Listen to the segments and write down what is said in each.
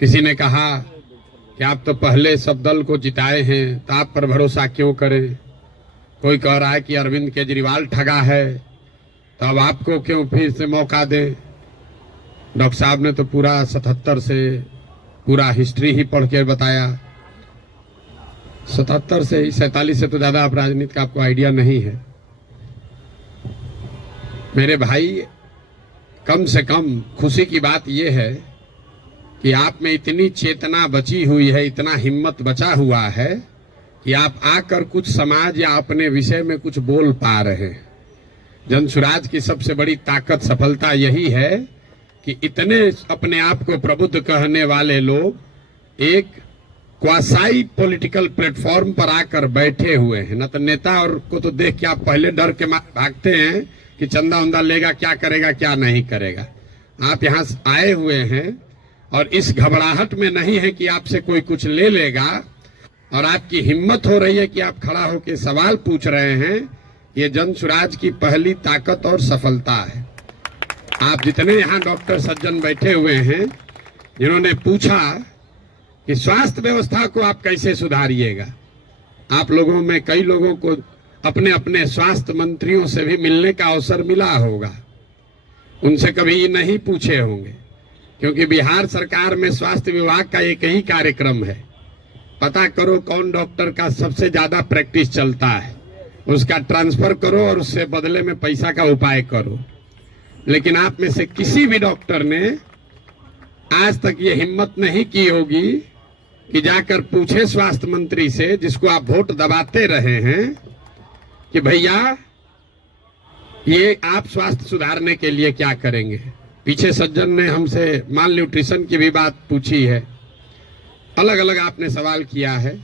किसी ने कहा कि आप तो पहले सब दल को जिताए हैं, तो आप पर भरोसा क्यों करें। कोई कह रहा है कि अरविंद केजरीवाल ठगा है, तो अब आपको क्यों फिर से मौका दें। डॉक्टर साहब ने तो पूरा 77 से पूरा हिस्ट्री ही पढ़ के बताया। 77 से ही 47 से तो ज्यादा आप राजनीति का आपको आइडिया नहीं है। मेरे भाई, कम से कम खुशी की बात यह है कि आप में इतनी चेतना बची हुई है, इतना हिम्मत बचा हुआ है कि आप आकर कुछ समाज या अपने विषय में कुछ बोल पा रहे हैं। जनसुराज की सबसे बड़ी ताकत, सफलता यही है कि इतने अपने आप को प्रबुद्ध कहने वाले लोग एक क्वासाई पॉलिटिकल प्लेटफॉर्म पर आकर बैठे हुए हैं। न तो नेता और को तो देख के आप पहले डर के मारे भागते हैं कि चंदा उंदा लेगा, क्या करेगा क्या नहीं करेगा। आप यहाँ आए हुए हैं और इस घबराहट में नहीं है कि आपसे कोई कुछ ले लेगा, और आपकी हिम्मत हो रही है कि आप खड़ा होकर सवाल पूछ रहे हैं। ये जनसुराज की पहली ताकत और सफलता है। आप जितने यहाँ डॉक्टर सज्जन बैठे हुए हैं, जिन्होंने पूछा कि स्वास्थ्य व्यवस्था को आप कैसे सुधारिएगा, आप लोगों में कई लोगों को अपने अपने स्वास्थ्य मंत्रियों से भी मिलने का अवसर मिला होगा। उनसे कभी नहीं पूछे होंगे, क्योंकि बिहार सरकार में स्वास्थ्य विभाग का एक ही कार्यक्रम है, पता करो कौन डॉक्टर का सबसे ज्यादा प्रैक्टिस चलता है, उसका ट्रांसफर करो और उससे बदले में पैसा का उपाय करो। लेकिन आप में से किसी भी डॉक्टर ने आज तक ये हिम्मत नहीं की होगी कि जाकर पूछे स्वास्थ्य मंत्री से, जिसको आप वोट दबाते रहे हैं, कि भैया ये आप स्वास्थ्य सुधारने के लिए क्या करेंगे। पीछे सज्जन ने हमसे माल न्यूट्रिशन की भी बात पूछी है, अलग अलग आपने सवाल किया है,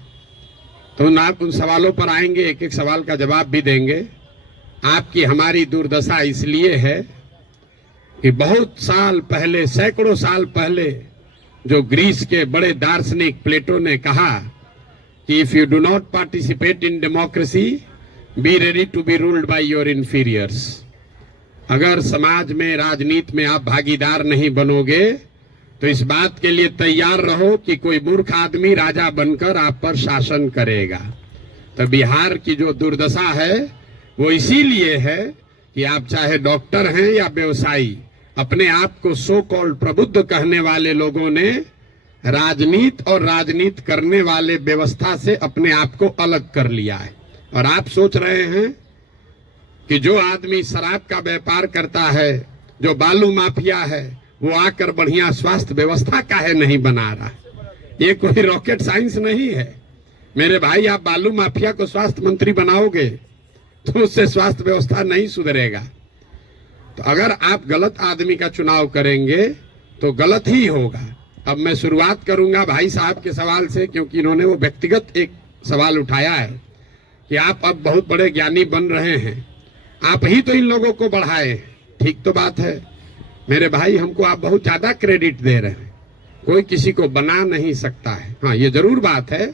तो आप उन सवालों पर आएंगे, एक एक सवाल का जवाब भी देंगे। आपकी हमारी दुर्दशा इसलिए है कि बहुत साल पहले, सैकड़ों साल पहले, जो ग्रीस के बड़े दार्शनिक प्लेटो ने कहा कि if you do not participate in democracy, be ready to be ruled by your inferiors. अगर समाज में, राजनीति में आप भागीदार नहीं बनोगे तो इस बात के लिए तैयार रहो कि कोई मूर्ख आदमी राजा बनकर आप पर शासन करेगा। तो बिहार की जो दुर्दशा है वो इसीलिए है कि आप चाहे डॉक्टर हैं या व्यवसायी, अपने आप को सो कॉल्ड प्रबुद्ध कहने वाले लोगों ने राजनीति और राजनीति करने वाले व्यवस्था से अपने आप को अलग कर लिया है। और आप सोच रहे हैं कि जो आदमी शराब का व्यापार करता है, जो बालू माफिया है, वो आकर बढ़िया स्वास्थ्य व्यवस्था काहे नहीं बना रहा। ये कोई रॉकेट साइंस नहीं है मेरे भाई। आप बालू माफिया को स्वास्थ्य मंत्री बनाओगे तो उससे स्वास्थ्य व्यवस्था नहीं सुधरेगा। तो अगर आप गलत आदमी का चुनाव करेंगे तो गलत ही होगा। अब मैं शुरुआत करूंगा भाई साहब के सवाल से, क्योंकि इन्होंने वो व्यक्तिगत एक सवाल उठाया है कि आप अब बहुत बड़े ज्ञानी बन रहे हैं, आप ही तो इन लोगों को बढ़ाए। ठीक तो बात है मेरे भाई, हमको आप बहुत ज्यादा क्रेडिट दे रहे हैं। कोई किसी को बना नहीं सकता है। हाँ, ये जरूर बात है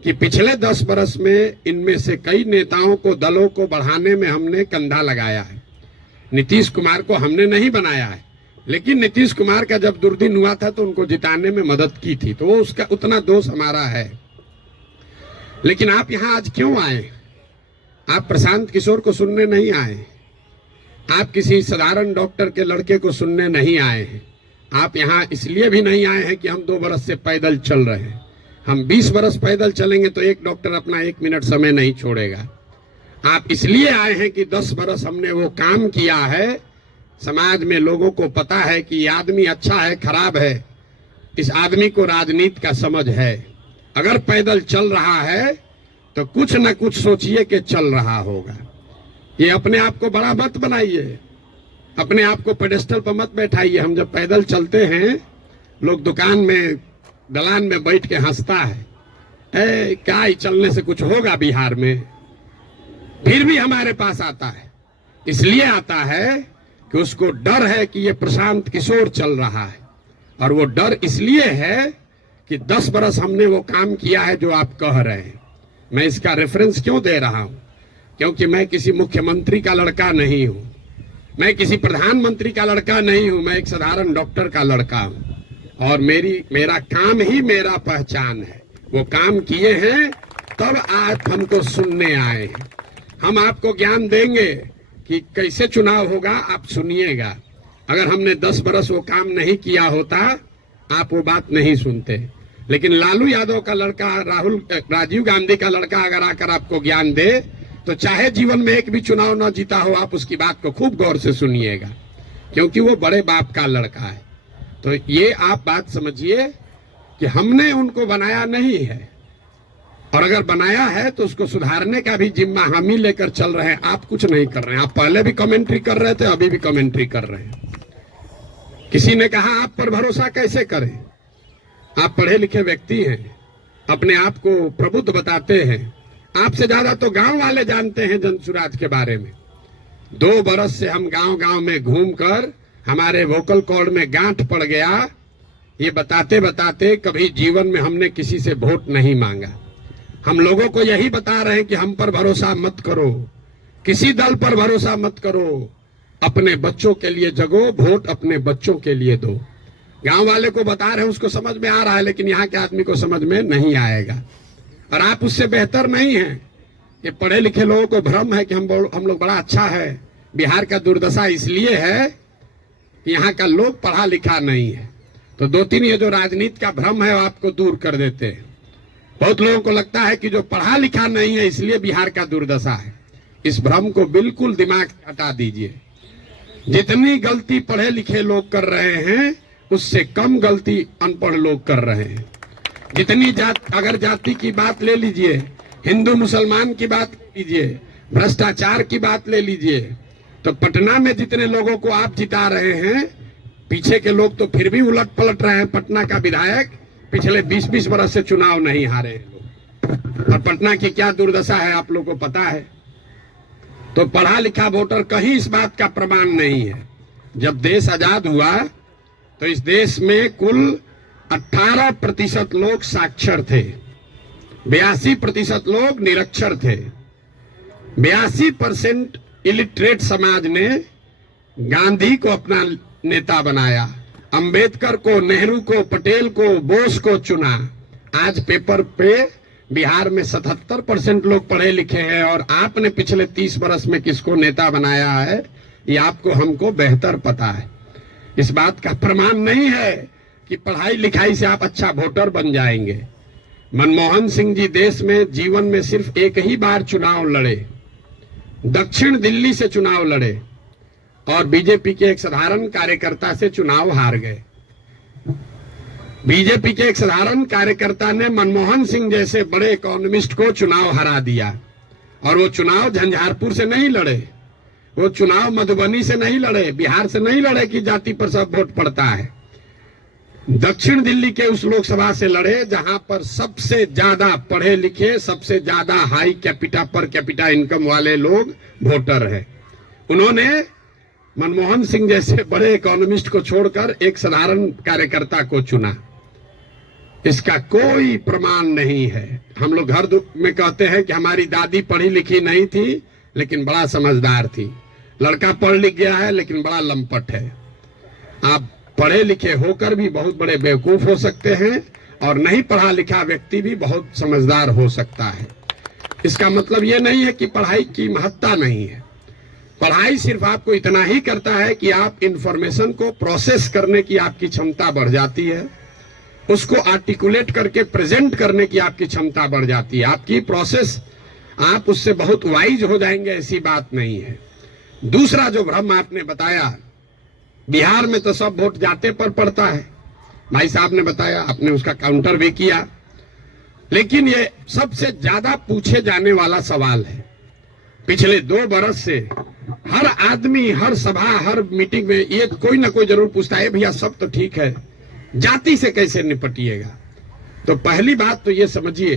कि पिछले 10 बरस में इनमें से कई नेताओं को, दलों को बढ़ाने में हमने कंधा लगाया है। नीतीश कुमार को हमने नहीं बनाया है, लेकिन नीतीश कुमार का जब दुर्दिन हुआ था तो उनको जिताने में मदद की थी, तो वो उसका उतना दोष हमारा है। लेकिन आप यहाँ आज क्यों आए? आप प्रशांत किशोर को सुनने नहीं आए, आप किसी साधारण डॉक्टर के लड़के को सुनने नहीं आए हैं। आप यहाँ इसलिए भी नहीं आए हैं कि हम 2 बरस से पैदल चल रहे हैं। हम 20 बरस पैदल चलेंगे तो एक डॉक्टर अपना 1 मिनट समय नहीं छोड़ेगा। आप इसलिए आए हैं कि 10 बरस हमने वो काम किया है, समाज में लोगों को पता है कि ये आदमी अच्छा है, खराब है, इस आदमी को राजनीति का समझ है। अगर पैदल चल रहा है तो कुछ न कुछ सोचिए कि चल रहा होगा। ये अपने आप को बड़ा मत बनाइए, अपने आप को पेडेस्टल पर मत बैठाइए। हम जब पैदल चलते हैं, लोग दुकान में, दलान में बैठ के हंसता है, क्या ही चलने से कुछ होगा बिहार में। फिर भी हमारे पास आता है, इसलिए आता है कि उसको डर है कि ये प्रशांत किशोर चल रहा है। और वो डर इसलिए है कि 10 बरस हमने वो काम किया है जो आप कह रहे हैं। मैं इसका रेफरेंस क्यों दे रहा हूं? क्योंकि मैं किसी मुख्यमंत्री का लड़का नहीं हूं, मैं किसी प्रधानमंत्री का लड़का नहीं हूं, मैं एक साधारण डॉक्टर का लड़का हूं। और मेरा काम ही मेरा पहचान है। वो काम किए हैं तब आज हमको सुनने आए हैं। हम आपको ज्ञान देंगे कि कैसे चुनाव होगा, आप सुनिएगा। अगर हमने 10 बरस वो काम नहीं किया होता, आप वो बात नहीं सुनते। लेकिन लालू यादव का लड़का, राजीव गांधी का लड़का अगर आकर आपको ज्ञान दे, तो चाहे जीवन में एक भी चुनाव न जीता हो, आप उसकी बात को खूब गौर से सुनिएगा, क्योंकि वो बड़े बाप का लड़का है। तो ये आप बात समझिए कि हमने उनको बनाया नहीं है, और अगर बनाया है तो उसको सुधारने का भी जिम्मा हम ही लेकर चल रहे हैं। आप कुछ नहीं कर रहे हैं। आप पहले भी कमेंट्री कर रहे थे, अभी भी कमेंट्री कर रहे हैं। किसी ने कहा आप पर भरोसा कैसे करें? आप पढ़े लिखे व्यक्ति हैं, अपने आप को प्रबुद्ध बताते हैं। आपसे ज्यादा तो गांव वाले जानते हैं जनसुराज के बारे में। 2 बरस से हम गांव गांव में घूमकर हमारे वोकल कॉर्ड में गांठ पड़ गया। ये बताते बताते कभी जीवन में हमने किसी से वोट नहीं मांगा। हम लोगों को यही बता रहे हैं कि हम पर भरोसा मत करो, किसी दल पर भरोसा मत करो, अपने बच्चों के लिए जगो, वोट अपने बच्चों के लिए दो। गांव वाले को बता रहे हैं, उसको समझ में आ रहा है, लेकिन यहाँ के आदमी को समझ में नहीं आएगा। और आप उससे बेहतर नहीं हैं। ये पढ़े लिखे लोगों को भ्रम है कि हम लोग बड़ा अच्छा है। बिहार का दुर्दशा इसलिए है कि यहाँ का लोग पढ़ा लिखा नहीं है। तो 2-3 ये जो राजनीति का भ्रम है वो आपको दूर कर देते हैं। बहुत लोगों को लगता है कि जो पढ़ा लिखा नहीं है इसलिए बिहार का दुर्दशा है। इस भ्रम को बिल्कुल दिमाग से हटा दीजिए। जितनी गलती पढ़े लिखे लोग कर रहे हैं, उससे कम गलती अनपढ़ लोग कर रहे हैं। जितनी अगर जाति की बात ले लीजिए, हिंदू मुसलमान की बात ले लीजिए, भ्रष्टाचार की बात ले लीजिए, तो पटना में जितने लोगों को आप जिता रहे हैं, पीछे के लोग तो फिर भी उलट पलट रहे हैं। पटना का विधायक पिछले 20-20 बरस से चुनाव नहीं हारे हैं लोग। और पटना की क्या दुर्दशा है आप लोगों को पता है। तो पढ़ा लिखा वोटर कहीं इस बात का प्रमाण नहीं है। जब देश आजाद हुआ तो इस देश में कुल 18% लोग साक्षर थे, 82% लोग निरक्षर थे। 82% इलिटरेट समाज ने गांधी को अपना नेता बनाया, अंबेडकर को, नेहरू को, पटेल को, बोस को चुना। आज पेपर पे बिहार में 77% लोग पढ़े लिखे हैं, और आपने पिछले 30 बरस में किसको नेता बनाया है ये आपको हमको बेहतर पता है। इस बात का प्रमाण नहीं है कि पढ़ाई लिखाई से आप अच्छा वोटर बन जाएंगे। मनमोहन सिंह जी देश में जीवन में सिर्फ एक ही बार चुनाव लड़े, दक्षिण दिल्ली से चुनाव लड़े, और बीजेपी के एक साधारण कार्यकर्ता से चुनाव हार गए। बीजेपी के एक साधारण कार्यकर्ता ने मनमोहन सिंह जैसे बड़े इकोनॉमिस्ट को चुनाव हरा दिया। और वो चुनाव झंझारपुर से नहीं लड़े, वो चुनाव मधुबनी से नहीं लड़े, बिहार से नहीं लड़े कि जाति पर सब वोट पड़ता है। दक्षिण दिल्ली के उस लोकसभा से लड़े जहां पर सबसे ज्यादा पढ़े लिखे, सबसे ज्यादा high capita per capita income वाले लोग वोटर हैं। उन्होंने मनमोहन सिंह जैसे बड़े इकोनॉमिस्ट को छोड़कर एक साधारण कार्यकर्ता को चुना। इसका कोई प्रमाण नहीं है। हम लोग घर में कहते हैं कि हमारी दादी पढ़ी लिखी नहीं थी लेकिन बड़ा समझदार थी। लड़का पढ़ लिख गया है लेकिन बड़ा लंपट है। आप पढ़े लिखे होकर भी बहुत बड़े बेवकूफ हो सकते हैं, और नहीं पढ़ा लिखा व्यक्ति भी बहुत समझदार हो सकता है। इसका मतलब ये नहीं है कि पढ़ाई की महत्ता नहीं है। पढ़ाई सिर्फ आपको इतना ही करता है कि आप इंफॉर्मेशन को प्रोसेस करने की आपकी क्षमता बढ़ जाती है, उसको आर्टिकुलेट करके प्रेजेंट करने की आपकी क्षमता बढ़ जाती है। आपकी प्रोसेस, आप उससे बहुत वाइज हो जाएंगे, ऐसी बात नहीं है। दूसरा जो भ्रम आपने बताया, बिहार में तो सब वोट जाते पर पड़ता है, भाई साहब ने बताया, आपने उसका काउंटर भी किया। लेकिन ये सबसे ज्यादा पूछे जाने वाला सवाल है। पिछले 2 बरस से हर आदमी, हर सभा, हर मीटिंग में ये कोई ना कोई जरूर पूछता है, भैया सब तो ठीक है, जाति से कैसे निपटिएगा। तो पहली बात तो ये समझिए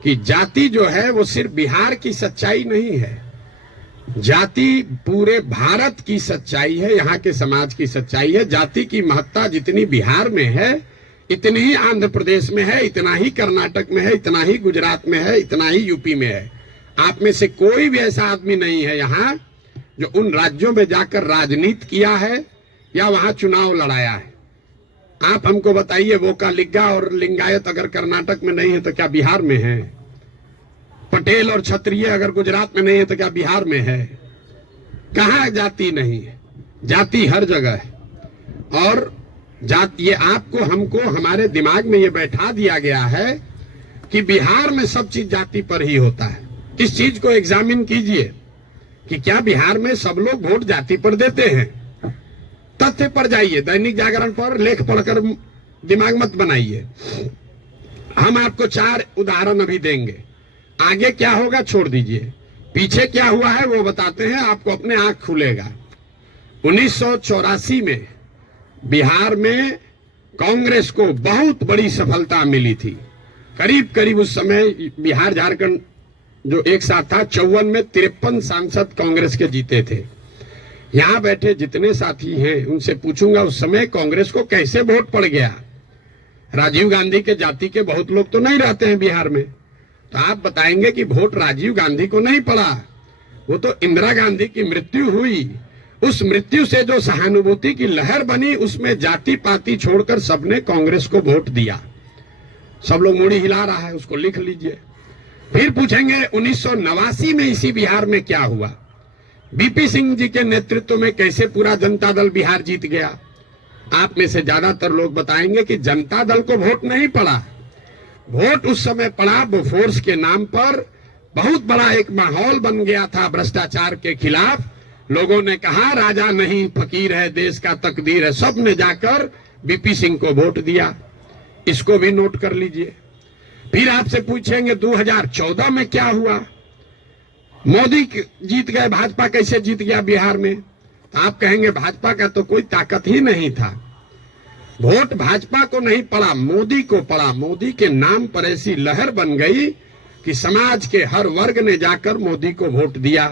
कि जाति जो है वो सिर्फ बिहार की सच्चाई नहीं है, जाति पूरे भारत की सच्चाई है, यहाँ के समाज की सच्चाई है। जाति की महत्ता जितनी बिहार में है, इतनी ही आंध्र प्रदेश में है, इतना ही कर्नाटक में है, इतना ही गुजरात में है, इतना ही यूपी में है। आप में से कोई भी ऐसा आदमी नहीं है यहाँ जो उन राज्यों में जाकर राजनीति किया है या वहां चुनाव लड़ाया है। आप हमको बताइए, वोका लिग्गा और लिंगायत अगर कर्नाटक में नहीं है तो क्या बिहार में है? पटेल और क्षत्रिय अगर गुजरात में नहीं है तो क्या बिहार में है? कहाँ जाति नहीं है? जाति हर जगह है। और जाति, ये आपको हमको हमारे दिमाग में ये बैठा दिया गया है कि बिहार में सब चीज जाति पर ही होता है। इस चीज को एग्जामिन कीजिए कि क्या बिहार में सब लोग वोट जाति पर देते हैं? तथ्य पर जाइए, दैनिक जागरण पर लेख पढ़कर दिमाग मत बनाइए। हम आपको 4 उदाहरण अभी देंगे। आगे क्या होगा छोड़ दीजिए, पीछे क्या हुआ है वो बताते हैं, आपको अपने आंख खुलेगा। 1984 में बिहार में कांग्रेस को बहुत बड़ी सफलता मिली थी। करीब करीब उस समय बिहार झारखंड जो एक साथ था, 54 में 53 सांसद कांग्रेस के जीते थे। यहां बैठे जितने साथी हैं उनसे पूछूंगा उस समय कांग्रेस को कैसे वोट पड़ गया। राजीव गांधी के जाति के बहुत लोग तो नहीं रहते हैं बिहार में, तो आप बताएंगे कि वोट राजीव गांधी को नहीं पड़ा, वो तो इंदिरा गांधी की मृत्यु हुई। उस मृत्यु से जो सहानुभूति की लहर बनी, उसमें जाति पाति छोड़कर सबने कांग्रेस को वोट दिया। सब लोग मुड़ी हिला रहा है, उसको लिख लीजिए। फिर पूछेंगे 1989 में इसी बिहार में क्या हुआ? बीपी सिंह जी के नेतृत्व में कैसे पूरा जनता दल बिहार जीत गया? आप में से ज्यादातर लोग बताएंगे कि जनता दल को वोट नहीं पड़ा। वोट उस समय पड़ा बोफोर्स के नाम पर। बहुत बड़ा एक माहौल बन गया था भ्रष्टाचार के खिलाफ। लोगों ने कहा राजा नहीं फकीर है, देश का तकदीर है। सब ने जाकर बीपी सिंह को वोट दिया। इसको भी नोट कर लीजिए। फिर आपसे पूछेंगे 2014 में क्या हुआ? मोदी जीत गए, भाजपा कैसे जीत गया बिहार में? तो आप कहेंगे भाजपा का तो कोई ताकत ही नहीं था। वोट भाजपा को नहीं पड़ा, मोदी को पड़ा। मोदी के नाम पर ऐसी लहर बन गई कि समाज के हर वर्ग ने जाकर मोदी को वोट दिया।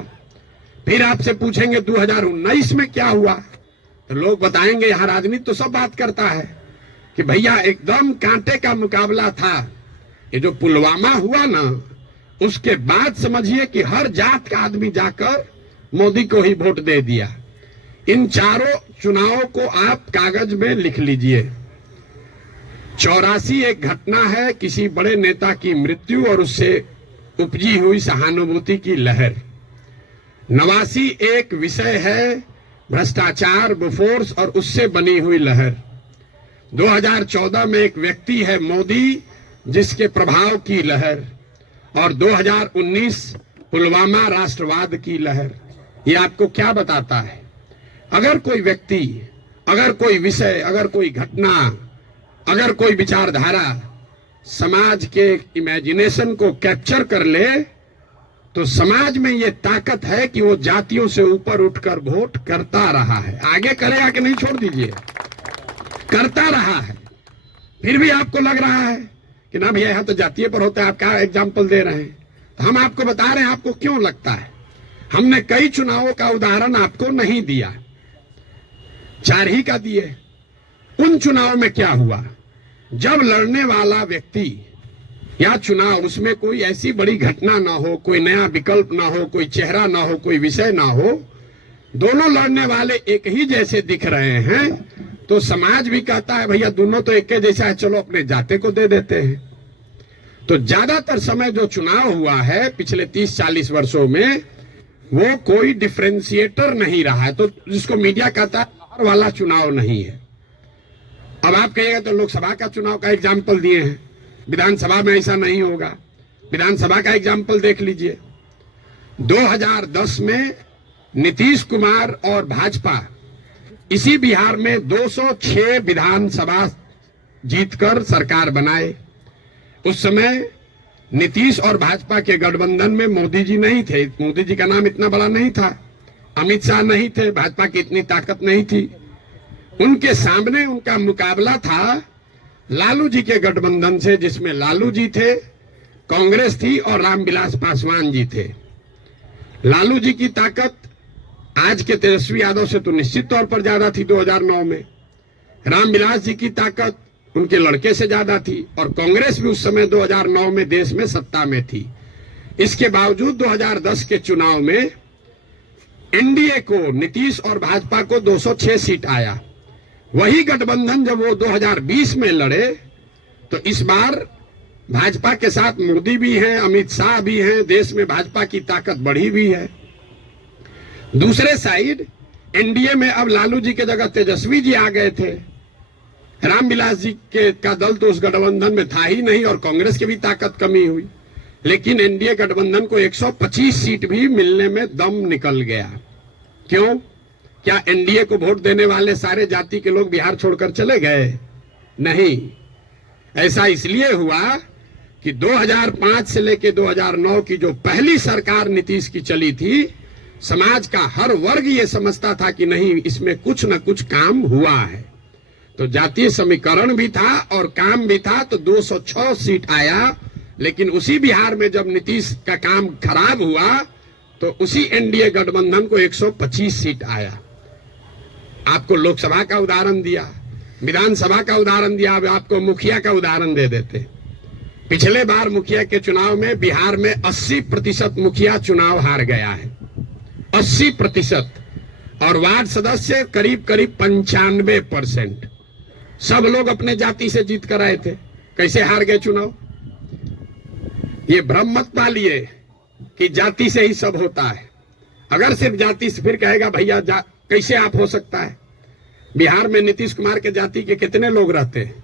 फिर आपसे पूछेंगे 2019 में क्या हुआ? तो लोग बताएंगे यहाँ राजनीति तो सब बात करता है कि भैया एकदम कांटे का मुकाबला था। ये जो पुलवामा हुआ ना, उसके बाद समझिए कि हर जात का आदमी जाकर मोदी को ही वोट दे दिया। इन चारों चुनावों को आप कागज में लिख लीजिए। 84 एक घटना है, किसी बड़े नेता की मृत्यु और उससे उपजी हुई सहानुभूति की लहर। 89 एक विषय है, भ्रष्टाचार, बोफोर्स और उससे बनी हुई लहर। 2014 में एक व्यक्ति है मोदी, जिसके प्रभाव की लहर। और 2019 पुलवामा राष्ट्रवाद की लहर। ये आपको क्या बताता है? अगर कोई व्यक्ति, अगर कोई विषय, अगर कोई घटना, अगर कोई विचारधारा समाज के इमेजिनेशन को कैप्चर कर ले, तो समाज में ये ताकत है कि वो जातियों से ऊपर उठकर वोट करता रहा है। आगे करेगा कि नहीं छोड़ दीजिए, करता रहा है। फिर भी आपको लग रहा है कि ना भैया यहाँ तो जातीय पर होता है, आप क्या एग्जाम्पल दे रहे हैं? तो हम आपको बता रहे हैं आपको क्यों लगता है। हमने कई चुनावों का उदाहरण आपको नहीं दिया, 4 ही का दिए। उन चुनाव में क्या हुआ? जब लड़ने वाला व्यक्ति या चुनाव, उसमें कोई ऐसी बड़ी घटना ना हो, कोई नया विकल्प ना हो, कोई चेहरा ना हो, कोई विषय ना हो, दोनों लड़ने वाले एक ही जैसे दिख रहे हैं, तो समाज भी कहता है भैया दोनों तो एक जैसा है, चलो अपने जाते को दे देते हैं। तो ज्यादातर समय जो चुनाव हुआ है पिछले 30-40 वर्षों में, वो कोई डिफरेंशिएटर नहीं रहा है। तो जिसको मीडिया कहता है लहर वाला चुनाव नहीं है। अब आप कहिएगा तो लोकसभा का चुनाव का एग्जाम्पल दिए हैं, विधानसभा में ऐसा नहीं होगा। विधानसभा का एग्जाम्पल देख लीजिए। 2010 में नीतीश कुमार और भाजपा इसी बिहार में 206 विधानसभा जीतकर सरकार बनाए। उस समय नीतीश और भाजपा के गठबंधन में मोदी जी नहीं थे। मोदी जी का नाम इतना बड़ा नहीं था, अमित शाह नहीं थे, भाजपा की इतनी ताकत नहीं थी। उनके सामने उनका मुकाबला था लालू जी के गठबंधन से, जिसमें लालू जी थे, कांग्रेस थी और रामविलास पासवान जी थे। लालू जी की ताकत आज के तेजस्वी यादव से तो निश्चित तौर पर ज्यादा थी 2009 में। रामविलास जी की ताकत उनके लड़के से ज्यादा थी और कांग्रेस भी उस समय 2009 में देश में सत्ता में थी। इसके बावजूद 2010 के चुनाव में एनडीए को, नीतीश और भाजपा को 206 सीट आया। वही गठबंधन जब वो 2020 में लड़े तो इस बार भाजपा के साथ मोदी भी हैं, अमित शाह भी हैं, देश में भाजपा की ताकत बढ़ी भी है। दूसरे साइड एनडीए में अब लालू जी के जगह तेजस्वी जी आ गए थे। रामविलास जी का दल तो उस गठबंधन में था ही नहीं और कांग्रेस की भी ताकत कमी हुई, लेकिन एनडीए गठबंधन को 125 सीट भी मिलने में दम निकल गया। क्यों? क्या एनडीए को वोट देने वाले सारे जाति के लोग बिहार छोड़कर चले गए? नहीं, ऐसा इसलिए हुआ कि 2005 से लेकर 2009 की जो पहली सरकार नीतीश की चली थी, समाज का हर वर्ग ये समझता था कि नहीं, इसमें कुछ न कुछ काम हुआ है। तो जातीय समीकरण भी था और काम भी था, तो 206 सीट आया। लेकिन उसी बिहार में जब नीतीश का काम खराब हुआ तो उसी एनडीए गठबंधन को 125 सीट आया। आपको लोकसभा का उदाहरण दिया, विधानसभा का उदाहरण दिया, अब आपको मुखिया का उदाहरण दे देते। पिछले बार मुखिया के चुनाव में बिहार में 80% मुखिया चुनाव हार गया है, 80%, और वार्ड सदस्य करीब करीब 95%। सब लोग अपने जाति से जीत कर आए थे। कैसे हार गए चुनाव? ये भ्रम मत पालिए कि जाति से ही सब होता है। अगर सिर्फ जाति से, फिर कहेगा भैया कैसे आप हो सकता है? बिहार में नीतीश कुमार के जाति के कितने लोग रहते हैं?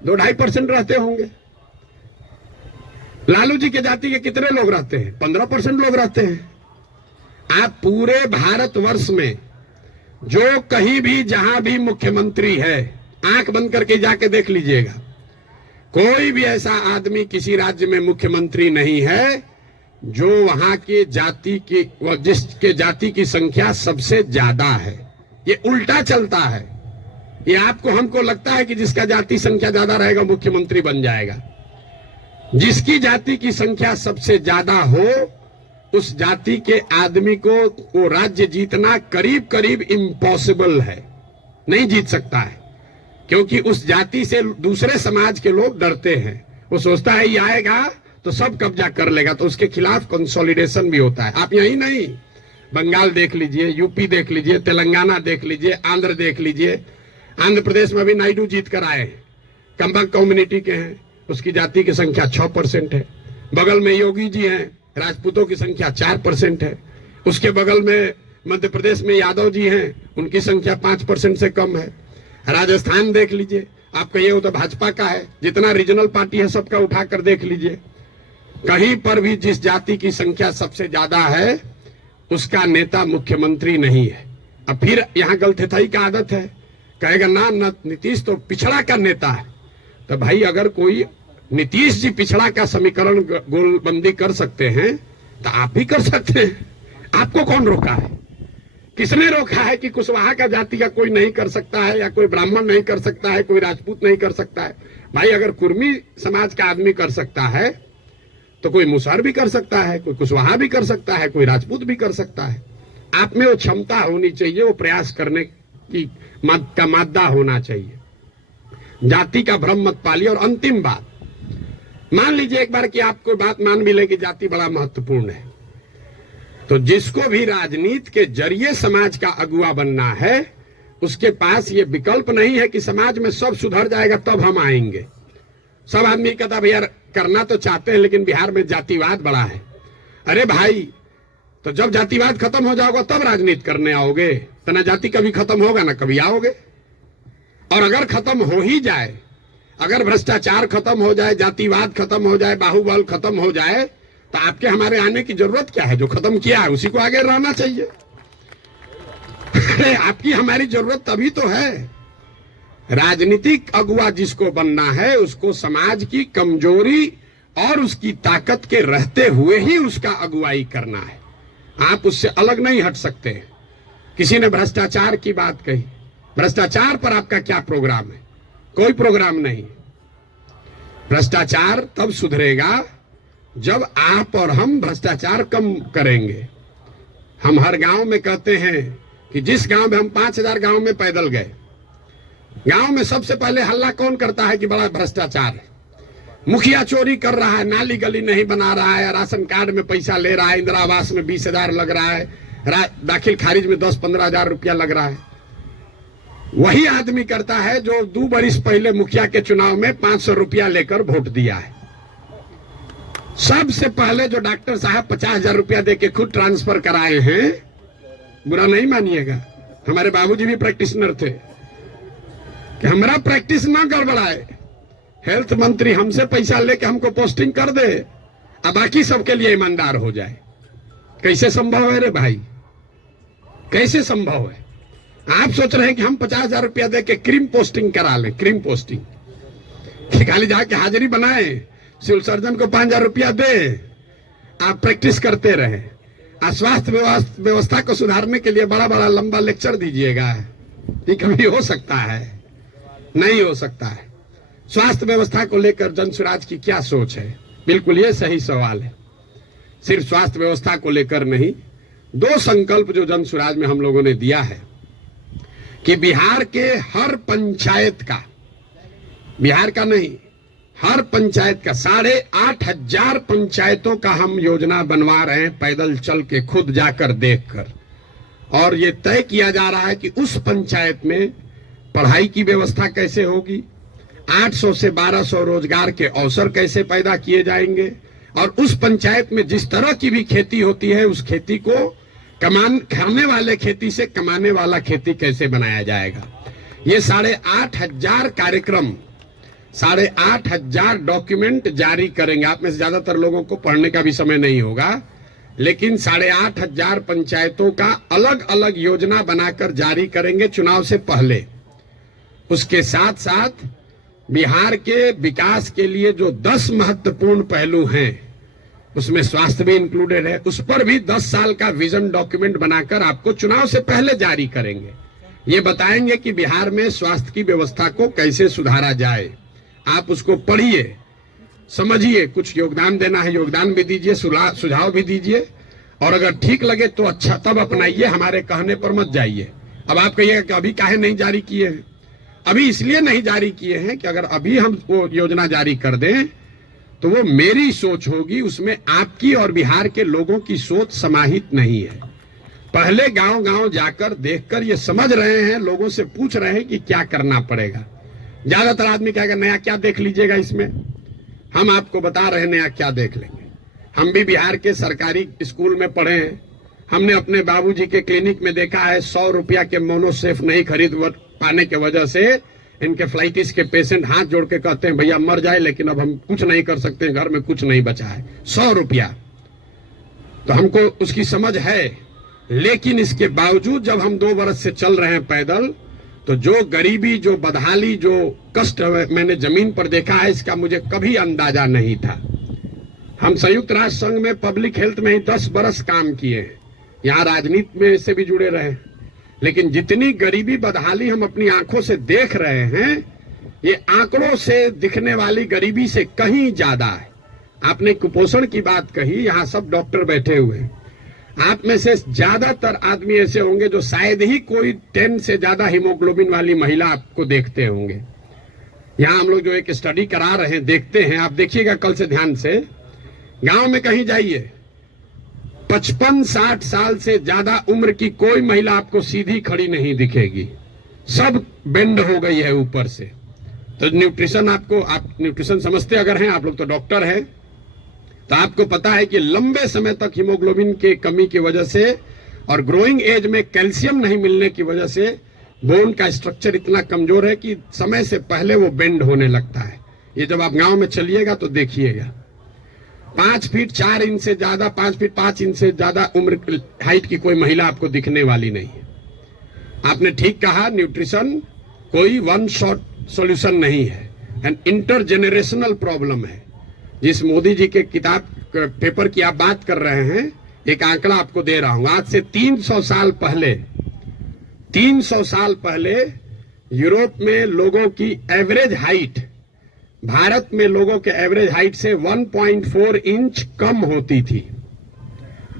2-2.5% रहते होंगे। लालू जी के जाति के कितने लोग रहते हैं? 15% लोग रहते हैं। आप पूरे भारतवर्ष में जो कहीं भी जहां भी मुख्यमंत्री है, आंख बंद करके जाके देख लीजिएगा, कोई भी ऐसा आदमी किसी राज्य में मुख्यमंत्री नहीं है जो वहां के जाति की, जिसके जाति की संख्या सबसे ज्यादा है। ये उल्टा चलता है। ये आपको हमको लगता है कि जिसका जाति संख्या ज्यादा रहेगा मुख्यमंत्री बन जाएगा। जिसकी जाति की संख्या सबसे ज्यादा हो, उस जाति के आदमी को वो राज्य जीतना करीब करीब इम्पॉसिबल है, नहीं जीत सकता है। क्योंकि उस जाति से दूसरे समाज के लोग डरते हैं। वो सोचता है ये आएगा तो सब कब्जा कर लेगा, तो उसके खिलाफ कंसोलिडेशन भी होता है। आप यही नहीं, बंगाल देख लीजिए, यूपी देख लीजिए, तेलंगाना देख लीजिए, आंध्र देख लीजिए। आंध्र प्रदेश में भी नायडू जीत कर आए, कंबक कम्युनिटी के हैं, उसकी जाति की संख्या 6% है। बगल में योगी जी हैं, राजपूतों की संख्या 4% है। उसके बगल में मध्य प्रदेश में यादव जी हैं, उनकी संख्या 5% से कम है। राजस्थान देख लीजिए, आप कहिए वो तो भाजपा का है, जितना रीजनल पार्टी है सबका उठाकर देख लीजिए, कहीं पर भी जिस जाति की संख्या सबसे ज्यादा है उसका नेता मुख्यमंत्री नहीं है। अब फिर यहाँ गलथेथाई का आदत है, कहेगा ना नीतीश तो पिछड़ा का नेता है। तो भाई अगर कोई नीतीश जी पिछड़ा का समीकरण गोलबंदी कर सकते हैं तो आप भी कर सकते हैं। आपको कौन रोका है? किसने रोका है कि कुशवाहा का जाति का कोई नहीं कर सकता है, या कोई ब्राह्मण नहीं कर सकता है, कोई राजपूत नहीं कर सकता है? भाई अगर कुर्मी समाज का आदमी कर सकता है तो कोई मुसहर भी कर सकता है, कोई कुशवाहा भी कर सकता है, कोई राजपूत भी कर सकता है। आप में वो क्षमता होनी चाहिए, वो प्रयास करने की का मादा होना चाहिए। जाति का भ्रम मत पालिए। और अंतिम बात, मान लीजिए एक बार कि आपको बात मान भी ले कि जाति बड़ा महत्वपूर्ण है, तो जिसको भी राजनीति के जरिए समाज का अगुवा बनना है, उसके पास ये विकल्प नहीं है कि समाज में सब सुधर जाएगा तब हम आएंगे। सब आदमी कहता भैया करना तो चाहते हैं लेकिन बिहार में जातिवाद बड़ा है। अरे भाई, तो जब जातिवाद खत्म हो जाओगे तब राजनीति करने आओगे, तो ना जाति कभी खत्म होगा ना कभी आओगे। और अगर खत्म हो ही जाए, अगर भ्रष्टाचार खत्म हो जाए, जातिवाद खत्म हो जाए, बाहुबल खत्म हो जाए, तो आपके हमारे आने की जरूरत क्या है? जो खत्म किया है उसी को आगे रहना चाहिए। अरे आपकी हमारी जरूरत तभी तो है। राजनीतिक अगुवा जिसको बनना है उसको समाज की कमजोरी और उसकी ताकत के रहते हुए ही उसका अगुवाई करना है। आप उससे अलग नहीं हट सकते। किसी ने भ्रष्टाचार की बात कही, भ्रष्टाचार पर आपका क्या प्रोग्राम है? कोई प्रोग्राम नहीं। भ्रष्टाचार तब सुधरेगा जब आप और हम भ्रष्टाचार कम करेंगे। हम हर गांव में कहते हैं कि जिस गांव में हम 5000 गांव में पैदल गए, गांव में सबसे पहले हल्ला कौन करता है कि बड़ा भ्रष्टाचार है, मुखिया चोरी कर रहा है, नाली गली नहीं बना रहा है, राशन कार्ड में पैसा ले रहा है, इंदिरा आवास में 20,000 लग रहा है, दाखिल खारिज में 10-15 हजार रुपया लग रहा है। वही आदमी करता है जो 2 बरिस पहले मुखिया के चुनाव में 500 रुपया लेकर वोट दिया है। सबसे पहले जो डॉक्टर साहब 50,000 रुपया देके खुद ट्रांसफर कराए हैं, बुरा नहीं मानिएगा, हमारे बाबूजी भी प्रैक्टिशनर थे, कि हमारा प्रैक्टिस ना गड़बड़ाए, हेल्थ मंत्री हमसे पैसा लेके हमको पोस्टिंग कर दे और बाकी सबके लिए ईमानदार हो जाए। कैसे संभव है रे भाई, कैसे संभव है? आप सोच रहे हैं कि हम 50,000 रुपया देके क्रीम पोस्टिंग करा लें, क्रीम पोस्टिंग कि खाली जाके हाजिरी बनाए, सिविल सर्जन को 5,000 रुपया दे, आप प्रैक्टिस करते रहे। स्वास्थ्य व्यवस्था को सुधारने के लिए बड़ा बड़ा लंबा लेक्चर दीजिएगा, ये कभी हो सकता है? नहीं हो सकता है। स्वास्थ्य व्यवस्था को लेकर जनसुराज की क्या सोच है? बिल्कुल ये सही सवाल है। सिर्फ स्वास्थ्य व्यवस्था को लेकर नहीं, 2 संकल्प जो जनसुराज में हम लोगों ने दिया है कि बिहार के हर पंचायत का, बिहार का नहीं, हर पंचायत का 8,500 पंचायतों का हम योजना बनवा रहे हैं, पैदल चल के खुद जाकर देखकर। और ये तय किया जा रहा है कि उस पंचायत में पढ़ाई की व्यवस्था कैसे होगी, 800 से 1200 रोजगार के अवसर कैसे पैदा किए जाएंगे, और उस पंचायत में जिस तरह की भी खेती होती है उस खेती को खाने वाले खेती से कमाने वाला खेती कैसे बनाया जाएगा। ये 8,500 कार्यक्रम, 8,500 डॉक्यूमेंट जारी करेंगे। आप में से ज्यादातर लोगों को पढ़ने का भी समय नहीं होगा, लेकिन 8,500 पंचायतों का अलग अलग योजना बनाकर जारी करेंगे चुनाव से पहले। उसके साथ साथ बिहार के विकास के लिए जो 10 महत्वपूर्ण पहलू हैं, उसमें स्वास्थ्य भी इंक्लूडेड है, उस पर भी 10 साल का विजन डॉक्यूमेंट बनाकर आपको चुनाव से पहले जारी करेंगे। ये बताएंगे कि बिहार में स्वास्थ्य की व्यवस्था को कैसे सुधारा जाए। आप उसको पढ़िए, समझिए, कुछ योगदान देना है योगदान भी दीजिए, सुझाव भी दीजिए, और अगर ठीक लगे तो अच्छा तब अपनाइए, हमारे कहने पर मत जाइए। अब आप कहिएगा कि अभी काहे नहीं जारी किए हैं? अभी इसलिए नहीं जारी किए हैं कि अगर अभी हम वो योजना जारी कर दें तो वो मेरी सोच होगी, उसमें आपकी और बिहार के लोगों की सोच समाहित नहीं है। पहले गांव गांव जाकर देखकर ये समझ रहे हैं, लोगों से पूछ रहे हैं कि क्या करना पड़ेगा। ज्यादातर आदमी कहेगा नया क्या देख लीजिएगा इसमें, हम आपको बता रहे हैं नया क्या देख लेंगे। हम भी बिहार के सरकारी स्कूल में पढ़े हैं, हमने अपने बाबूजी के क्लिनिक में देखा है 100 रुपया के मोनोसेफ नहीं खरीद पाने के वजह से इनके फ्लाइटिस के पेशेंट हाथ जोड़ के कहते हैं भैया मर जाए, लेकिन अब हम कुछ नहीं कर सकते, घर में कुछ नहीं बचा है, 100 रुपया। तो हमको उसकी समझ है, लेकिन इसके बावजूद जब हम 2 बरस से चल रहे हैं पैदल, तो जो गरीबी, जो बदहाली, जो कष्ट मैंने जमीन पर देखा है, इसका मुझे कभी अंदाजा नहीं था। हम संयुक्त राष्ट्र संघ में पब्लिक हेल्थ में ही 10 बरस काम किए हैं, यहाँ राजनीति में से भी जुड़े रहे, लेकिन जितनी गरीबी बदहाली हम अपनी आंखों से देख रहे हैं, ये आंकड़ों से दिखने वाली गरीबी से कहीं ज्यादा है। आपने कुपोषण की बात कही, यहाँ सब डॉक्टर बैठे हुए हैं, आप में से ज्यादातर आदमी ऐसे होंगे जो शायद ही कोई 10 से ज्यादा हीमोग्लोबिन वाली महिला आपको देखते होंगे। यहाँ हम लोग जो एक स्टडी करा रहे हैं, देखते हैं, आप देखिएगा कल से ध्यान से, गांव में कहीं जाइए, 55-60 साल से ज्यादा उम्र की कोई महिला आपको सीधी खड़ी नहीं दिखेगी, सब बेंड हो गई है ऊपर से। तो न्यूट्रिशन, आप न्यूट्रिशन समझते अगर हैं, आप लोग तो डॉक्टर हैं, तो आपको पता है कि लंबे समय तक हीमोग्लोबिन के कमी की वजह से और ग्रोइंग एज में कैल्शियम नहीं मिलने की वजह से बोन का स्ट्रक्चर इतना कमजोर है कि समय से पहले वो बेंड होने लगता है। ये जब आप गांव में चलिएगा तो देखिएगा, 5 फीट 4 इंच से ज्यादा, 5 फीट 5 इंच से ज्यादा उम्र हाइट की कोई महिला आपको दिखने वाली नहीं है। आपने ठीक कहा, न्यूट्रिशन कोई वन शॉट सॉल्यूशन नहीं है, एंड इंटरजेनरेशनल प्रॉब्लम है। जिस मोदी जी के किताब पेपर की आप बात कर रहे हैं, एक आंकड़ा आपको दे रहा हूं, आज से 300 साल पहले यूरोप में लोगों की एवरेज हाइट भारत में लोगों के एवरेज हाइट से 1.4 इंच कम होती थी।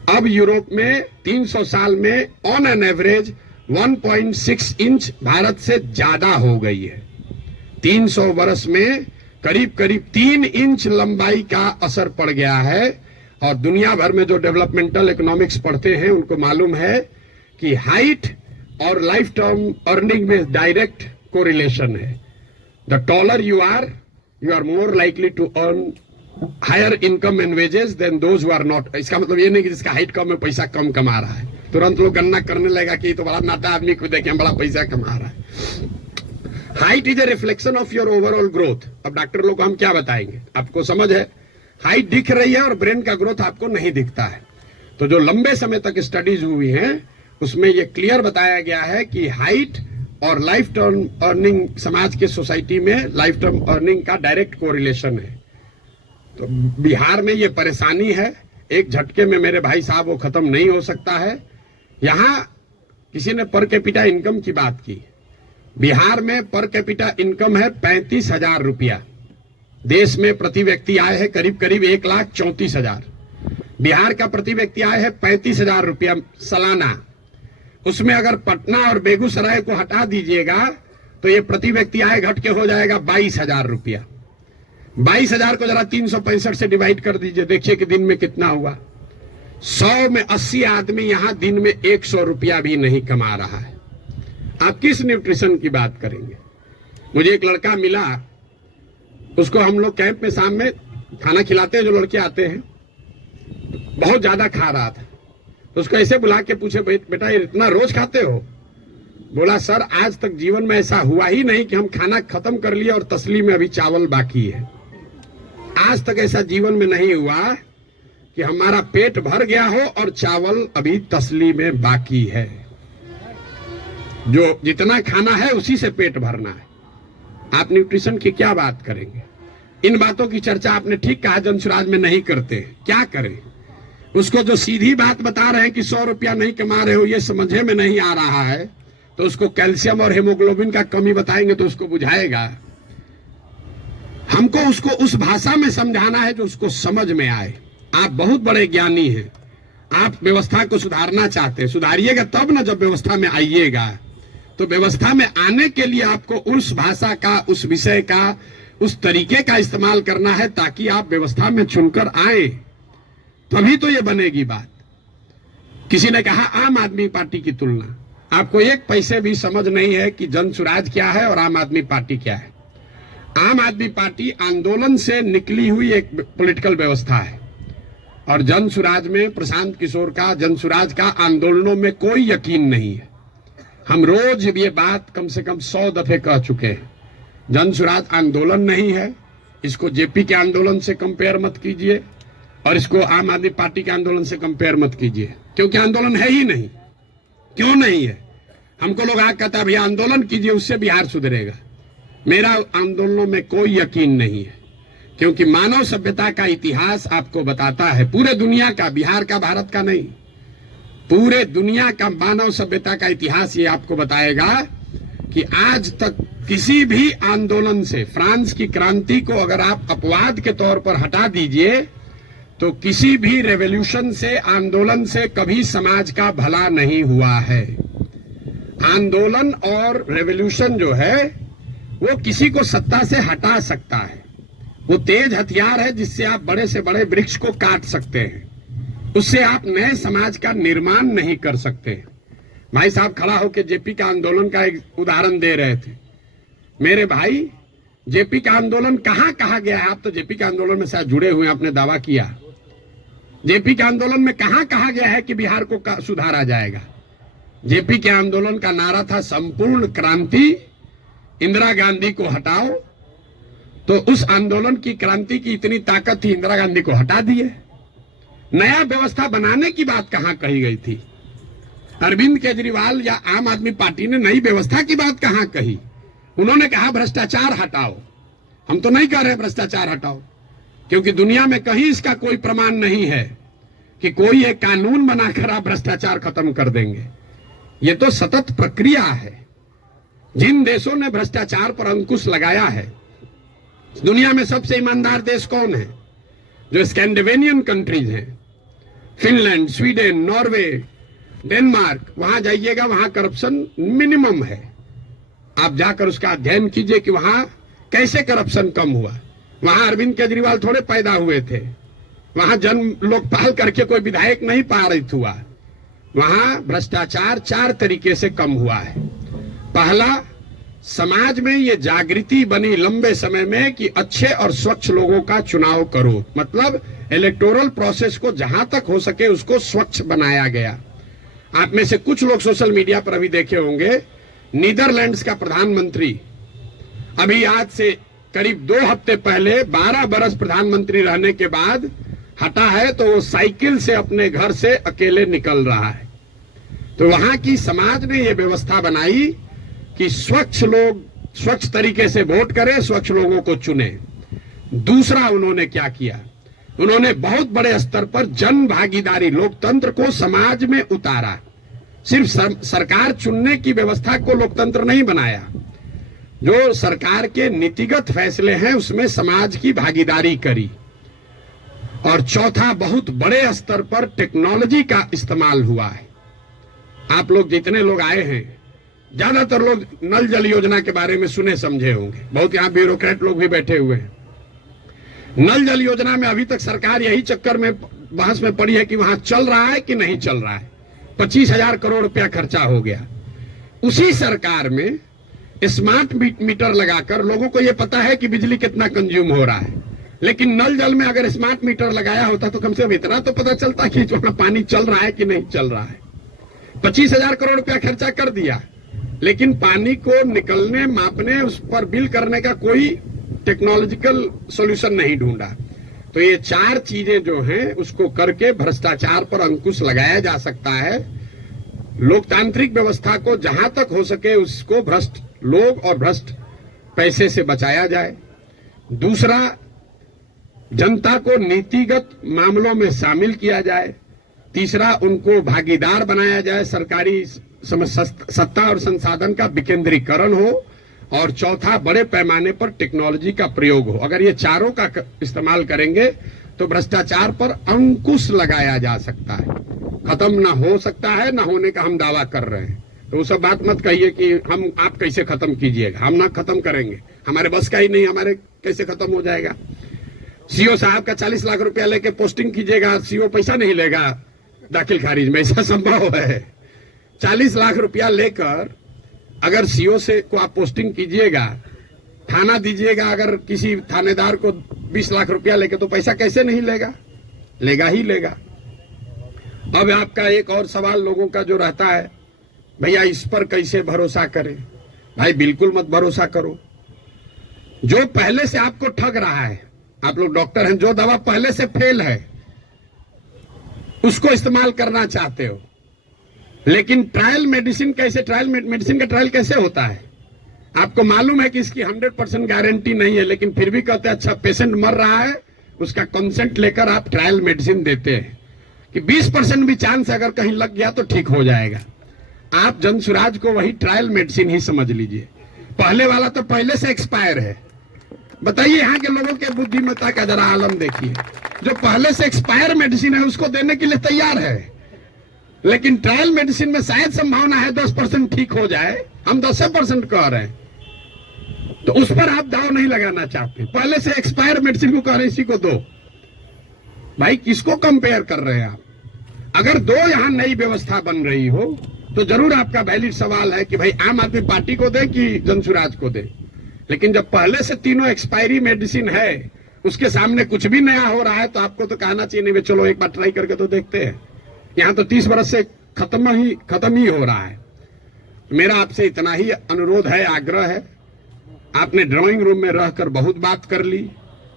अब यूरोप में 300 साल में on an average 1.6 inch Bharat से ज्यादा हो गई है। 300 वर्ष में करीब करीब 3 इंच लंबाई का असर पड़ गया है। और दुनिया भर में जो डेवलपमेंटल इकोनॉमिक्स पढ़ते हैं उनको मालूम है कि हाइट और लाइफ टर्म अर्निंग में डायरेक्ट कोरिलेशन है। The taller you are more likely to earn higher income and wages than those who are not. इसका मतलब ये नहीं कि जिसका हाइट कम है पैसा कम कमा रहा है, तुरंत लोग गणना करने लगेगा कि तो बड़ा नाटा आदमी को देखे बड़ा पैसा कमा रहा है। Height is a reflection of your overall growth. अब डॉक्टर लोग को हम क्या बताएंगे, आपको समझ है, हाइट दिख रही है और ब्रेन का ग्रोथ आपको नहीं दिखता है। तो जो लंबे समय तक स्टडीज हुई हैं उसमें यह क्लियर बताया गया है कि हाइट और लाइफ टर्म अर्निंग, समाज के सोसाइटी में लाइफ टर्म अर्निंग का डायरेक्ट कोरिलेशन है। तो बिहार में ये परेशानी है, एक झटके में मेरे भाई साहब वो खत्म नहीं हो सकता है। यहां किसी ने पर कैपिटा इनकम की बात की। बिहार में पर कैपिटा इनकम है 35,000 रुपया। देश में प्रति व्यक्ति आय है करीब करीब 1,34,000। बिहार का प्रति व्यक्ति आय है 35,000 रुपया सालाना। उसमें अगर पटना और बेगूसराय को हटा दीजिएगा तो ये प्रति व्यक्ति आय घट के हो जाएगा 22,000 रुपया। 22,000 को जरा 365 से डिवाइड कर दीजिए, देखिए कि दिन में कितना हुआ। 100 में 80 आदमी यहां दिन में 100 रुपया भी नहीं कमा रहा है। आप किस न्यूट्रिशन की बात करेंगे। मुझे एक लड़का मिला, उसको हम लोग कैंप में शाम में खाना खिलाते हैं, जो लड़के आते हैं, बहुत ज्यादा खा रहा था। तो उसको ऐसे बुला के पूछे, बेटा ये इतना रोज खाते हो? बोला सर आज तक जीवन में ऐसा हुआ ही नहीं कि हम खाना खत्म कर लिए और तसली में अभी चावल बाकी है। आज तक ऐसा जीवन में नहीं हुआ कि हमारा पेट भर गया हो और चावल अभी तसली में बाकी है। जो जितना खाना है उसी से पेट भरना है। आप न्यूट्रिशन की क्या बात करेंगे। इन बातों की चर्चा आपने ठीक कहा जनसुराज में नहीं करते। क्या करें, उसको जो सीधी बात बता रहे हैं कि 100 रुपया नहीं कमा रहे हो, ये समझे में नहीं आ रहा है, तो उसको कैल्शियम और हेमोग्लोबिन का कमी बताएंगे तो उसको बुझाएगा। हमको उसको उस भाषा में समझाना है जो उसको समझ में आए। आप बहुत बड़े ज्ञानी हैं, आप व्यवस्था को सुधारना चाहते हैं, सुधारिएगा तब ना जब व्यवस्था में आइएगा। तो व्यवस्था में आने के लिए आपको उस भाषा का, उस विषय का, उस तरीके का इस्तेमाल करना है ताकि आप व्यवस्था में चुनकर आए, तभी तो ये बनेगी बात। किसी ने कहा आम आदमी पार्टी की तुलना, आपको एक पैसे भी समझ नहीं है कि जनसुराज क्या है और आम आदमी पार्टी क्या है। आम आदमी पार्टी आंदोलन से निकली हुई एक पॉलिटिकल व्यवस्था है और जनसुराज में प्रशांत किशोर का, जनसुराज का आंदोलनों में कोई यकीन नहीं है। हम रोज ये बात कम से कम 100 दफे कह चुके हैं। जनसुराज आंदोलन नहीं है, इसको जेपी के आंदोलन से कंपेयर मत कीजिए और इसको आम आदमी पार्टी के आंदोलन से कंपेयर मत कीजिए, क्योंकि आंदोलन है ही नहीं। क्यों नहीं है? हमको लोग आगे कहता है भैया आंदोलन कीजिए उससे बिहार सुधरेगा। मेरा आंदोलनों में कोई यकीन नहीं है, क्योंकि मानव सभ्यता का इतिहास आपको बताता है, पूरे दुनिया का, बिहार का, भारत का नहीं, पूरे दुनिया का मानव सभ्यता का इतिहास ये आपको बताएगा कि आज तक किसी भी आंदोलन से, फ्रांस की क्रांति को अगर आप अपवाद के तौर पर हटा दीजिए, तो किसी भी रेवोल्यूशन से, आंदोलन से कभी समाज का भला नहीं हुआ है। आंदोलन और रेवोल्यूशन जो है वो किसी को सत्ता से हटा सकता है। वो तेज हथियार है जिससे आप बड़े से बड़े वृक्ष को काट सकते हैं, उससे आप नए समाज का निर्माण नहीं कर सकते। भाई साहब खड़ा होकर जेपी का आंदोलन का एक उदाहरण दे रहे थे। मेरे भाई, जेपी का आंदोलन कहां कहा गया है? आप तो जेपी के आंदोलन में शायद जुड़े हुए हैं, आपने दावा किया। जेपी के आंदोलन में कहां कहा गया है कि बिहार को सुधारा जाएगा? जेपी के आंदोलन का नारा था संपूर्ण क्रांति, इंदिरा गांधी को हटाओ। तो उस आंदोलन की, क्रांति की इतनी ताकत थी, इंदिरा गांधी को हटा दिए। नया व्यवस्था बनाने की बात कहां कही गई थी? अरविंद केजरीवाल या आम आदमी पार्टी ने नई व्यवस्था की बात कहां कही? उन्होंने कहा भ्रष्टाचार हटाओ। हम तो नहीं कह रहे भ्रष्टाचार हटाओ, क्योंकि दुनिया में कहीं इसका कोई प्रमाण नहीं है कि कोई एक कानून बनाकर आप भ्रष्टाचार खत्म कर देंगे। ये तो सतत प्रक्रिया है। जिन देशों ने भ्रष्टाचार पर अंकुश लगाया है, दुनिया में सबसे ईमानदार देश कौन है? जो स्कैंडिनेवियन कंट्रीज हैं, फिनलैंड, स्वीडन, नॉर्वे, डेनमार्क, वहां जाइएगा, वहां करप्शन मिनिमम है। आप जाकर उसका अध्ययन कीजिए कि वहां कैसे करप्शन कम हुआ। वहां अरविंद केजरीवाल थोड़े पैदा हुए थे, वहां जन्म लोकपाल करके कोई विधायक नहीं पारित हुआ। वहां भ्रष्टाचार 4 तरीके से कम हुआ है। पहला, समाज में ये जागृति बनी लंबे समय में कि अच्छे और स्वच्छ लोगों का चुनाव करो, मतलब इलेक्टोरल प्रोसेस को जहां तक हो सके उसको स्वच्छ बनाया गया। आप में से कुछ लोग सोशल मीडिया पर अभी देखे होंगे, नीदरलैंड्स का प्रधानमंत्री अभी आज से करीब 2 हफ्ते पहले 12 बरस प्रधानमंत्री रहने के बाद हटा है, तो वो साइकिल से अपने घर से अकेले निकल रहा है। तो वहां की समाज ने ये व्यवस्था बनाई कि स्वच्छ लोग स्वच्छ तरीके से वोट करें, स्वच्छ लोगों को चुने। दूसरा उन्होंने क्या किया, उन्होंने बहुत बड़े स्तर पर जन भागीदारी, लोकतंत्र को समाज में उतारा। सिर्फ सरकार चुनने की व्यवस्था को लोकतंत्र नहीं बनाया, जो सरकार के नीतिगत फैसले हैं उसमें समाज की भागीदारी करी। और चौथा, बहुत बड़े स्तर पर टेक्नोलॉजी का इस्तेमाल हुआ है। आप लोग जितने लोग आए हैं, ज्यादातर लोग नल जल योजना के बारे में सुने समझे होंगे, बहुत यहाँ ब्यूरोक्रेट लोग भी बैठे हुए हैं। नल जल योजना में अभी तक सरकार यही चक्कर में बहस में पड़ी है कि वहां चल रहा है कि नहीं चल रहा है। 25,000 करोड़ रुपया खर्चा हो गया। उसी सरकार में स्मार्ट मीटर लगाकर लोगों को यह पता है कि बिजली कितना कंज्यूम हो रहा है, लेकिन नल जल में अगर स्मार्ट मीटर लगाया होता तो कम से कम इतना तो पता चलता कि वहां पानी चल रहा है कि नहीं चल रहा है। 25,000 करोड़ रुपया खर्चा कर दिया, लेकिन पानी को निकलने, मापने, उस पर बिल करने का कोई टेक्नोलॉजिकल सॉल्यूशन नहीं ढूंढा। तो ये 4 चीजें जो हैं उसको करके भ्रष्टाचार पर अंकुश लगाया जा सकता है। लोकतांत्रिक व्यवस्था को जहां तक हो सके उसको भ्रष्ट लोग और भ्रष्ट पैसे से बचाया जाए। दूसरा, जनता को नीतिगत मामलों में शामिल किया जाए। तीसरा, उनको भागीदार बनाया जाए, सरकारी सत्ता और संसाधन का विकेंद्रीकरण हो। और चौथा, बड़े पैमाने पर टेक्नोलॉजी का प्रयोग हो। अगर ये चारों का इस्तेमाल करेंगे तो भ्रष्टाचार पर अंकुश लगाया जा सकता है। खत्म ना हो सकता है, ना होने का हम दावा कर रहे हैं। तो वो सब बात मत कहिए कि आप कैसे खत्म कीजिएगा, हम ना खत्म करेंगे, हमारे बस का ही नहीं, हमारे कैसे खत्म हो जाएगा। सीओ साहब का 40 लाख रुपया लेके पोस्टिंग कीजिएगा, सीओ पैसा नहीं लेगा दाखिल खारिज में, ऐसा संभव है? 40 लाख रुपया लेकर अगर सीओ से को आप पोस्टिंग कीजिएगा, थाना दीजिएगा, अगर किसी थानेदार को 20 लाख रुपया लेके, तो पैसा कैसे नहीं लेगा? लेगा ही लेगा। अब आपका एक और सवाल लोगों का जो रहता है, भैया इस पर कैसे भरोसा करें? भाई बिल्कुल मत भरोसा करो। जो पहले से आपको ठग रहा है, आप लोग डॉक्टर हैं, जो दवा पहले से फेल है उसको इस्तेमाल करना चाहते हो, लेकिन ट्रायल मेडिसिन मेडिसिन का ट्रायल कैसे होता है? आपको मालूम है कि इसकी 100% गारंटी नहीं है, लेकिन फिर भी कहते हैं अच्छा पेशेंट मर रहा है, उसका कंसेंट लेकर आप ट्रायल मेडिसिन देते हैं कि 20% भी चांस अगर कहीं लग गया तो ठीक हो जाएगा। आप जनसुराज को वही ट्रायल मेडिसिन ही समझ लीजिए। पहले वाला तो पहले से एक्सपायर है। बताइए यहाँ के लोगों के बुद्धिमत्ता का जरा आलम देखिए। जो पहले से एक्सपायर मेडिसिन है उसको देने के लिए तैयार है, लेकिन ट्रायल मेडिसिन में शायद संभावना है 10% ठीक हो जाए, हम 10% कह रहे हैं, तो उस पर आप दाव नहीं लगाना चाहते। पहले से एक्सपायर मेडिसिन को कह रहे इसी को दो। भाई किसको कंपेयर कर रहे हैं आप? अगर 2 यहाँ नई व्यवस्था बन रही हो तो जरूर आपका वैलिड सवाल है कि भाई आम आदमी पार्टी को दे कि जनसुराज को दे। लेकिन जब पहले से तीनों एक्सपायरी मेडिसिन है, उसके सामने कुछ भी नया हो रहा है, तो आपको तो कहना चाहिए नहीं, चलो एक बार ट्राई करके तो देखते हैं। यहाँ तो 30 बरस से खत्म ही हो रहा है। मेरा आपसे इतना ही अनुरोध है, आग्रह है। आपने ड्राइंग रूम में रहकर बहुत बात कर ली,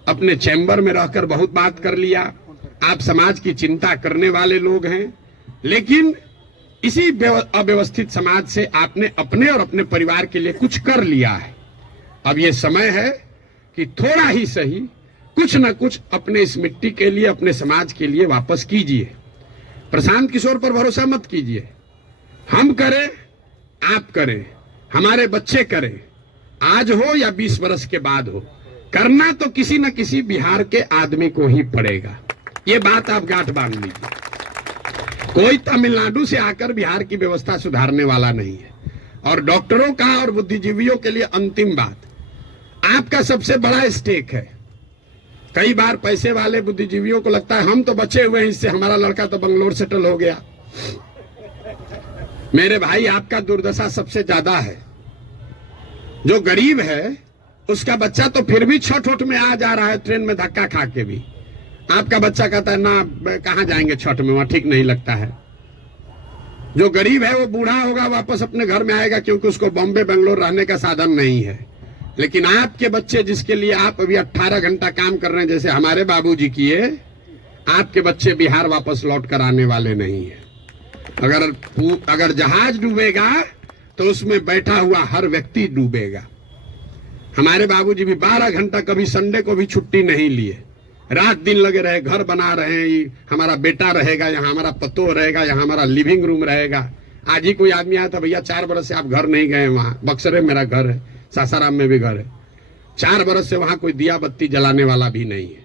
अपने चैम्बर में रहकर बहुत बात कर लिया, आप समाज की चिंता करने वाले लोग हैं, लेकिन इसी अव्यवस्थित समाज से आपने अपने और अपने परिवार के लिए कुछ कर लिया है। अब ये समय है कि थोड़ा ही सही कुछ न कुछ अपने इस मिट्टी के लिए, अपने समाज के लिए वापस कीजिए। प्रशांत किशोर पर भरोसा मत कीजिए। हम करें, आप करें, हमारे बच्चे करें, आज हो या 20 बरस के बाद हो, करना तो किसी न किसी बिहार के आदमी को ही पड़ेगा। ये बात आप गांठ बांध लीजिए। कोई तमिलनाडु से आकर बिहार की व्यवस्था सुधारने वाला नहीं है। और डॉक्टरों का और बुद्धिजीवियों के लिए अंतिम बात, आपका सबसे बड़ा स्टेक है। कई बार पैसे वाले बुद्धिजीवियों को लगता है हम तो बचे हुए हैं, इससे हमारा लड़का तो बंगलोर सेटल हो गया, मेरे भाई, आपका दुर्दशा सबसे ज्यादा है। जो गरीब है उसका बच्चा तो फिर भी छठ उठ में आ जा रहा है, ट्रेन में धक्का खा के भी। आपका बच्चा कहता है ना, कहां जाएंगे छठ में, वहां ठीक नहीं लगता है। जो गरीब है वो बूढ़ा होगा, वापस अपने घर में आएगा, क्योंकि उसको बॉम्बे बेंगलोर रहने का साधन नहीं है। लेकिन आपके बच्चे, जिसके लिए आप अभी 18 घंटा काम कर रहे हैं, जैसे हमारे बाबूजी किए, आपके बच्चे बिहार वापस लौट कर आने वाले नहीं है। अगर जहाज डूबेगा तो उसमें बैठा हुआ हर व्यक्ति डूबेगा। हमारे बाबूजी भी 12 घंटा, कभी संडे को भी छुट्टी नहीं लिए, रात दिन लगे रहे, घर बना रहे हैं। हमारा बेटा रहेगा यहाँ, हमारा पतोह रहेगा यहाँ, हमारा लिविंग रूम रहेगा। आज ही कोई आदमी आया था, भैया 4 बरस से आप घर नहीं गए, वहाँ बक्सरे मेरा घर है, सासाराम में भी घर है, 4 बरस से वहां कोई दिया बत्ती जलाने वाला भी नहीं है।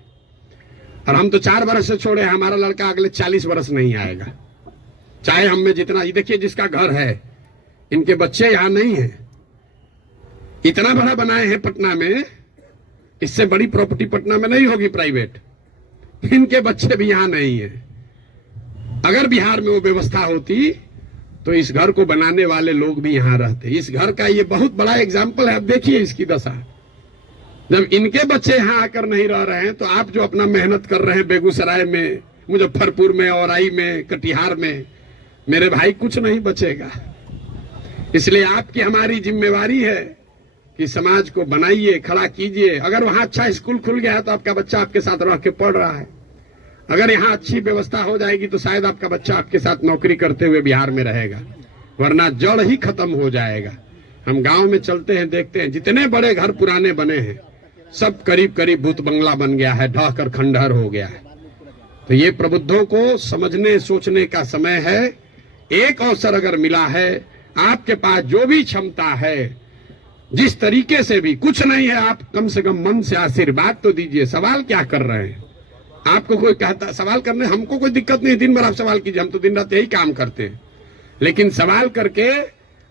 और हम तो 4 बरस से छोड़े, हमारा लड़का अगले 40 बरस नहीं आएगा, चाहे हम में जितना। ये देखिए, जिसका घर है, इनके बच्चे यहाँ नहीं है। इतना बड़ा बनाए हैं पटना में, इससे बड़ी प्रॉपर्टी पटना में नहीं होगी प्राइवेट। इनके बच्चे भी यहाँ नहीं है। अगर बिहार में वो व्यवस्था होती तो इस घर को बनाने वाले लोग भी यहाँ रहते। इस घर का ये बहुत बड़ा एग्जाम्पल है। अब देखिए इसकी दशा, जब इनके बच्चे यहाँ आकर नहीं रह रहे हैं, तो आप जो अपना मेहनत कर रहे हैं बेगूसराय में, मुजफ्फरपुर में, औराई में, कटिहार में, मेरे भाई कुछ नहीं बचेगा। इसलिए आपकी हमारी जिम्मेवारी है कि समाज को बनाइए, खड़ा कीजिए। अगर वहां अच्छा स्कूल खुल गया है तो आपका बच्चा आपके साथ रह के पढ़ रहा है। अगर यहाँ अच्छी व्यवस्था हो जाएगी तो शायद आपका बच्चा आपके साथ नौकरी करते हुए बिहार में रहेगा, वरना जड़ ही खत्म हो जाएगा। हम गांव में चलते हैं, देखते हैं, जितने बड़े घर पुराने बने हैं सब करीब करीब भूत बंगला बन गया है, ढह कर खंडहर हो गया है। तो ये प्रबुद्धों को समझने सोचने का समय है। एक अवसर अगर मिला है, आपके पास जो भी क्षमता है, जिस तरीके से भी, कुछ नहीं है, आप कम से कम मन से आशीर्वाद तो दीजिए। सवाल क्या कर रहे हैं? आपको कोई कहता सवाल करने, हमको कोई दिक्कत नहीं, दिन भर आप सवाल कीजिए, हम तो दिन रात यही काम करते हैं। लेकिन सवाल करके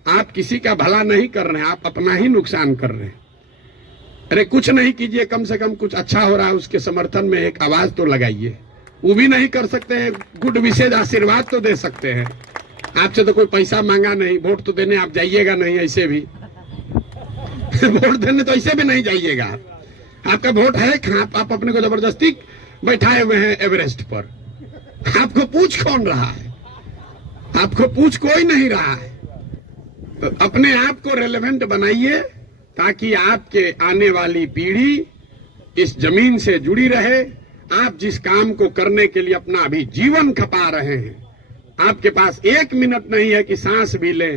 आप किसी का भला नहीं कर रहे हैं, आप अपना ही नुकसान कर रहे हैं। अरे कुछ नहीं कीजिए, कम से कम कुछ अच्छा हो रहा है उसके समर्थन में एक आवाज तो लगाइए। वो भी नहीं कर सकते हैं, गुड विशेष आशीर्वाद तो दे सकते हैं। आपसे तो कोई पैसा मांगा नहीं, वोट तो देने आप जाइएगा नहीं, ऐसे भी वोट देने तो ऐसे भी नहीं जाइएगा। आपका वोट है, आप अपने को जबरदस्ती बैठाए हुए हैं एवरेस्ट पर। आपको पूछ कौन रहा है? आपको पूछ कोई नहीं रहा है। तो अपने आप को रेलेवेंट बनाइए, ताकि आपके आने वाली पीढ़ी इस जमीन से जुड़ी रहे। आप जिस काम को करने के लिए अपना अभी जीवन खपा रहे हैं, आपके पास 1 मिनट नहीं है कि सांस भी ले।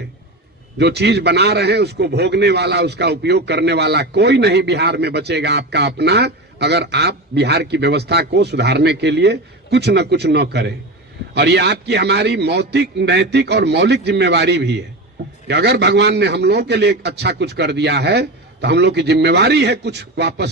जो चीज बना रहे हैं उसको भोगने वाला, उसका उपयोग करने वाला कोई नहीं बिहार में बचेगा आपका अपना, अगर आप बिहार की व्यवस्था को सुधारने के लिए कुछ न कुछ न करें। और ये आपकी हमारी नैतिक और मौलिक जिम्मेवारी भी है कि अगर भगवान ने हम लोगों के लिए अच्छा कुछ कर दिया है तो हम लोग की जिम्मेवारी है कुछ वापस